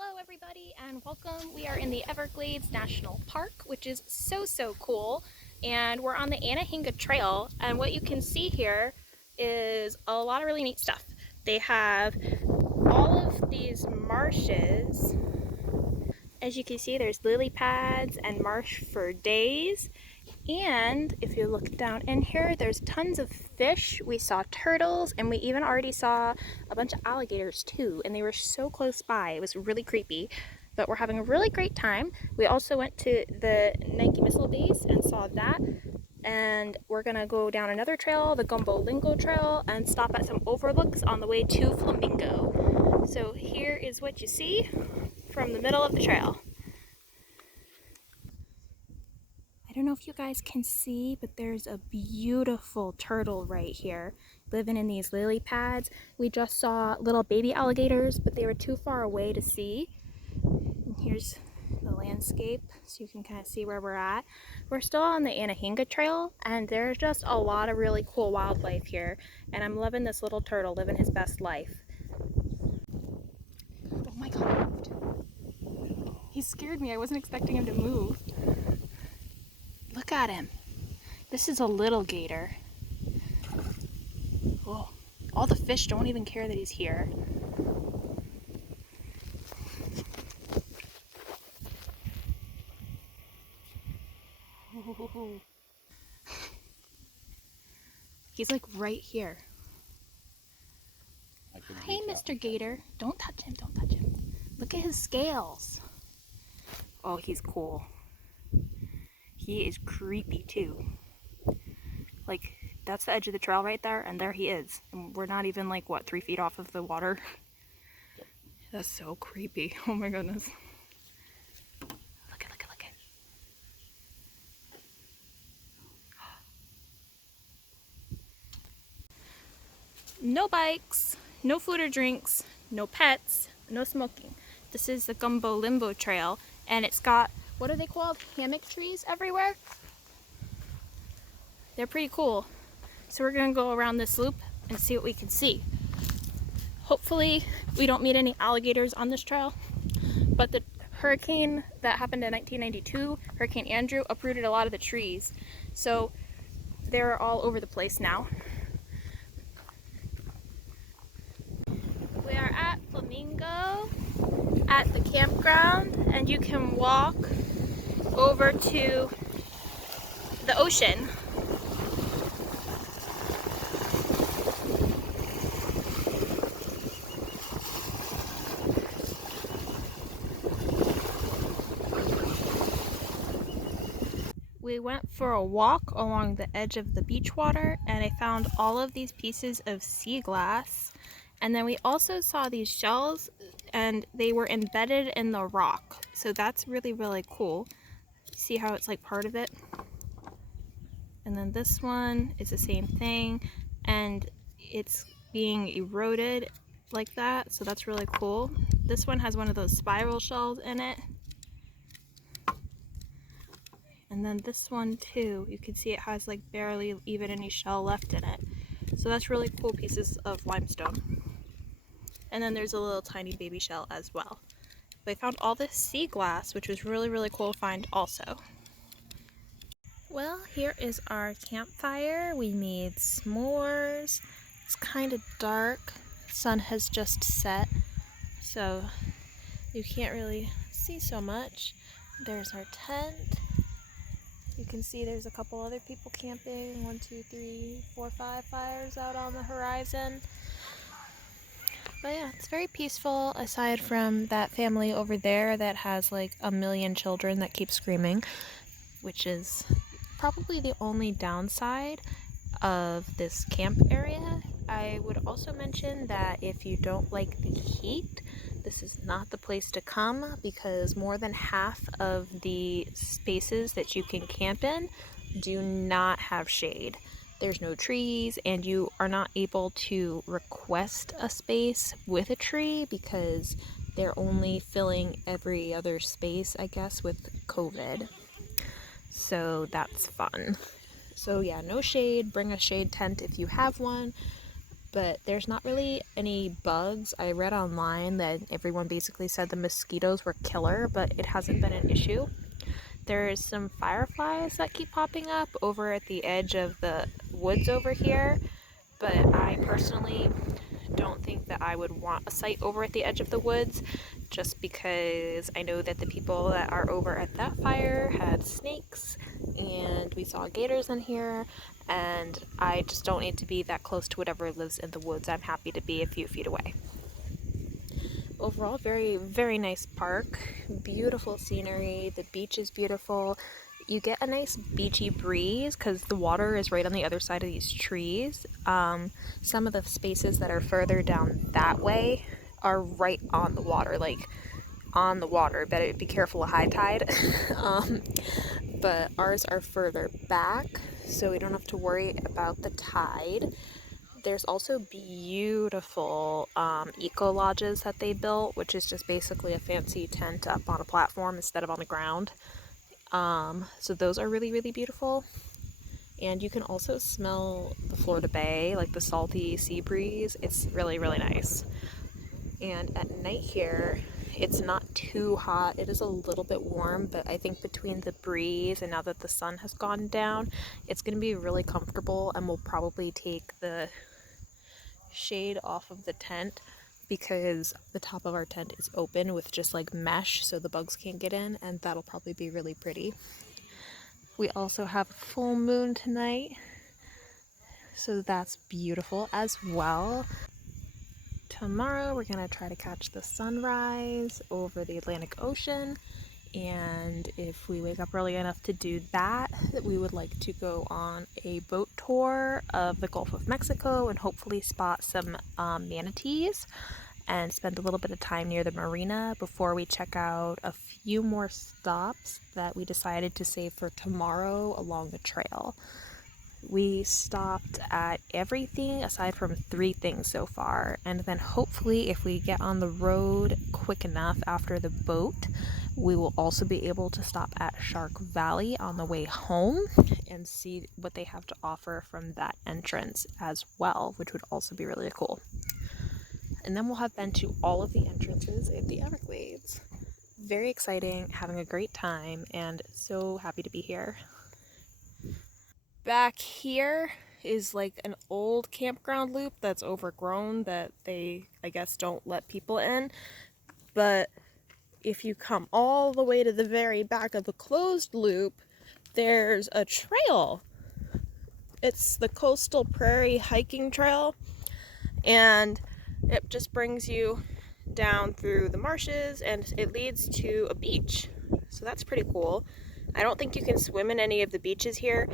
Hello everybody and welcome. We are in the Everglades National Park, which is so cool, and we're on the Anahinga Trail, and what you can see here is a lot of really neat stuff. They have all of these marshes. As you can see, there's lily pads and marsh for days. And if you look down in here, there's tons of fish. We saw turtles, and we even already saw a bunch of alligators too, and they were so close by. It was really creepy, but we're having a really great time. We also went to the Nike Missile Base and saw that, and we're gonna go down another trail, the Gumbo Trail, and stop at some overlooks on the way to Flamingo. So here is what you see from the middle of the trail. I don't know if you guys can see, but there's a beautiful turtle right here living in these lily pads. We just saw little baby alligators, but they were too far away to see. And here's the landscape, so you can kind of see where we're at. We're still on the Anahinga Trail, and there's just a lot of really cool wildlife here, and I'm loving this little turtle living his best life. Oh my god, he scared me. I wasn't expecting him to move. Look at him. This is a little gator. Oh, all the fish don't even care that he's here. Oh. He's like right here. Hey, Mr. Gator. Don't touch him, don't touch him. Look at his scales. Oh, he's cool. He is creepy too. Like, that's the edge of the trail right there, and there he is. And we're not even like, what, 3 feet off of the water? Yep. That's so creepy. Oh my goodness. Look at. No bikes, no food or drinks, no pets, no smoking. This is the Gumbo Limbo Trail, and it's got, what are they called? Hammock trees everywhere? They're pretty cool. So we're gonna go around this loop and see what we can see. Hopefully we don't meet any alligators on this trail, but the hurricane that happened in 1992, Hurricane Andrew, uprooted a lot of the trees. So they're all over the place now. We are at Flamingo at the campground, and you can walk over to the ocean. We went for a walk along the edge of the beach water, and I found all of these pieces of sea glass. And then we also saw these shells, and they were embedded in the rock. So that's really cool. See how it's like part of it? And then this one is the same thing, and it's being eroded like that, so that's really cool. This one has one of those spiral shells in it. And then this one too, you can see it has like barely even any shell left in it. So that's really cool pieces of limestone. And then there's a little tiny baby shell as well. But I found all this sea glass, which was really cool to find also. Well, here is our campfire. We made s'mores. It's kind of dark. The sun has just set, so you can't really see so much. There's our tent. You can see there's a couple other people camping. 1, 2, 3, 4, 5 fires out on the horizon. But yeah, it's very peaceful aside from that family over there that has like a million children that keep screaming, which is probably the only downside of this camp area. I would also mention that if you don't like the heat, this is not the place to come, because more than half of the spaces that you can camp in do not have shade. There's no trees, and you are not able to request a space with a tree because they're only filling every other space, I guess, with COVID. So that's fun. So yeah, no shade. Bring a shade tent if you have one. but there's not really any bugs. I read online that everyone basically said the mosquitoes were killer, but it hasn't been an issue. There's some fireflies that keep popping up over at the edge of the woods over here, but I personally don't think that I would want a site over at the edge of the woods, just because I know that the people that are over at that fire had snakes, and we saw gators in here, and I just don't need to be that close to whatever lives in the woods. I'm happy to be a few feet away. Overall, very nice park, beautiful scenery, the beach is beautiful. You get a nice beachy breeze because the water is right on the other side of these trees. Some of the spaces that are further down that way are right on the water, like on the water. Better be careful of high tide. But ours are further back, so we don't have to worry about the tide. There's also beautiful eco lodges that they built, which is just basically a fancy tent up on a platform instead of on the ground. So those are really beautiful. And you can also smell the Florida Bay, like the salty sea breeze. It's really nice. And at night here, it's not too hot. It is a little bit warm, but I think between the breeze and now that the sun has gone down, it's going to be really comfortable, and we'll probably take the shade off of the tent because the top of our tent is open with just like mesh so the bugs can't get in, and that'll probably be really pretty. We also have a full moon tonight, so that's beautiful as well. Tomorrow we're gonna try to catch the sunrise over the Atlantic Ocean, and if we wake up early enough to do that, we would like to go on a boat tour of the Gulf of Mexico and hopefully spot some manatees and spend a little bit of time near the marina before we check out a few more stops that we decided to save for tomorrow along the trail. We stopped at everything aside from 3 things so far, and then hopefully if we get on the road quick enough after the boat, we will also be able to stop at Shark Valley on the way home and see what they have to offer from that entrance as well, which would also be really cool. And then we'll have been to all of the entrances in the Everglades. Very exciting, having a great time, and so happy to be here. Back here is like an old campground loop that's overgrown that they, I guess, don't let people in. But if you come all the way to the very back of the closed loop, there's a trail. It's the Coastal Prairie hiking trail, and it just brings you down through the marshes and it leads to a beach. So that's pretty cool. I don't think you can swim in any of the beaches here,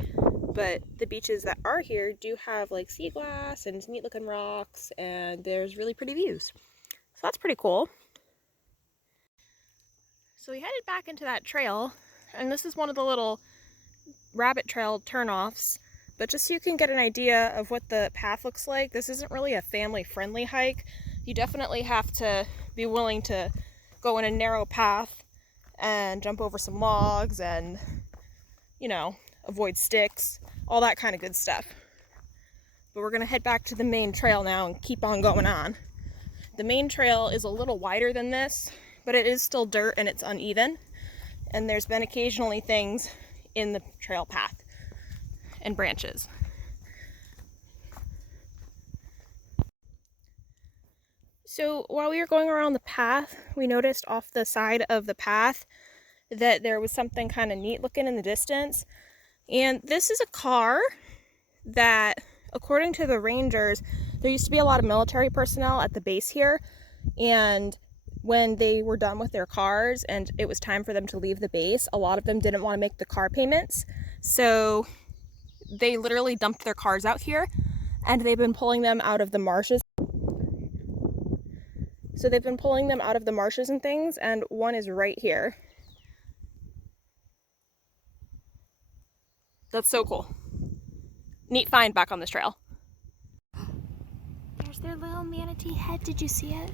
but the beaches that are here do have like sea glass and neat looking rocks, and there's really pretty views. So that's pretty cool. So we headed back into that trail, and this is one of the little rabbit trail turnoffs. But just so you can get an idea of what the path looks like, this isn't really a family-friendly hike. You definitely have to be willing to go in a narrow path and jump over some logs and, you know, avoid sticks, all that kind of good stuff. But we're gonna head back to the main trail now and keep on going on. The main trail is a little wider than this, but it is still dirt and it's uneven. And there's been occasionally things in the trail path and branches. So while we were going around the path, we noticed off the side of the path that there was something kind of neat looking in the distance. And this is a car that, according to the rangers, there used to be a lot of military personnel at the base here, and when they were done with their cars and it was time for them to leave the base, a lot of them didn't want to make the car payments, so they literally dumped their cars out here, and they've been pulling them out of the marshes. So they've been pulling them out of the marshes and things, and one is right here. That's so cool. Neat find back on this trail. There's their little manatee head. Did you see it?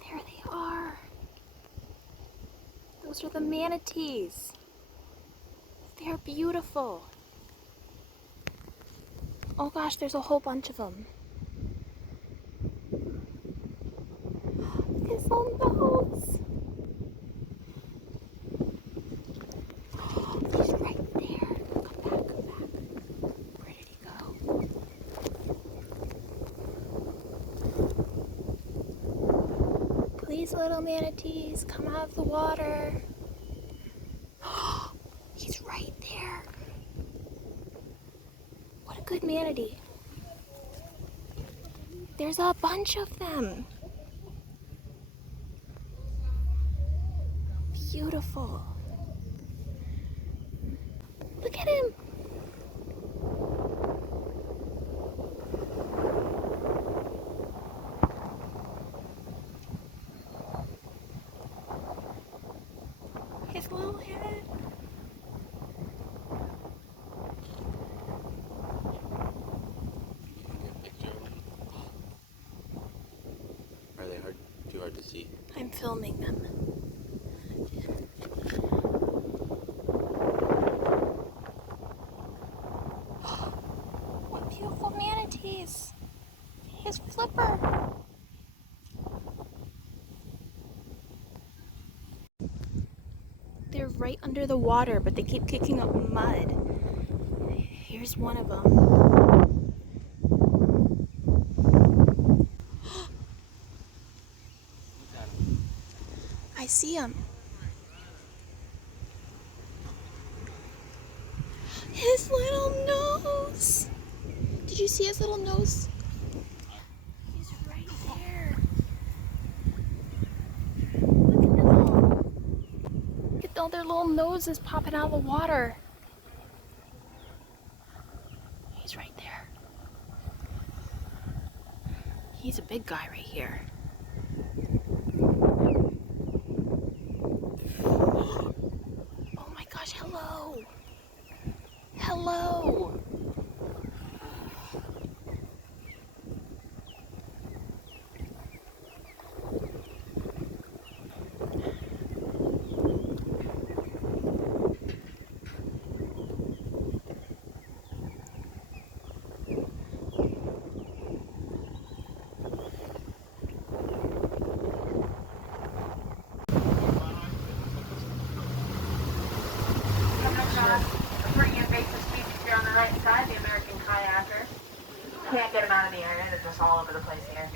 There they are. Those are the manatees. They're beautiful. Oh gosh, there's a whole bunch of them. His little nose. He's right there. Come back, come back. Where did he go? Please, little manatees, come out of the water. He's right there. What a good manatee. There's a bunch of them. Beautiful. Look at him. His little head. Are they too hard to see? I'm filming them. What beautiful manatees. His flipper. They're right under the water, but they keep kicking up mud. Here's one of them. I see him. His little nose. Did you see his little nose? He's right there. Look at them. Look at all their little noses popping out of the water. He's right there. He's a big guy right here. Oh my gosh, hello. Hello. Bring in basic speed if you're on the right side, the American kayaker. Can't get them out of the area, they're just all over the place here.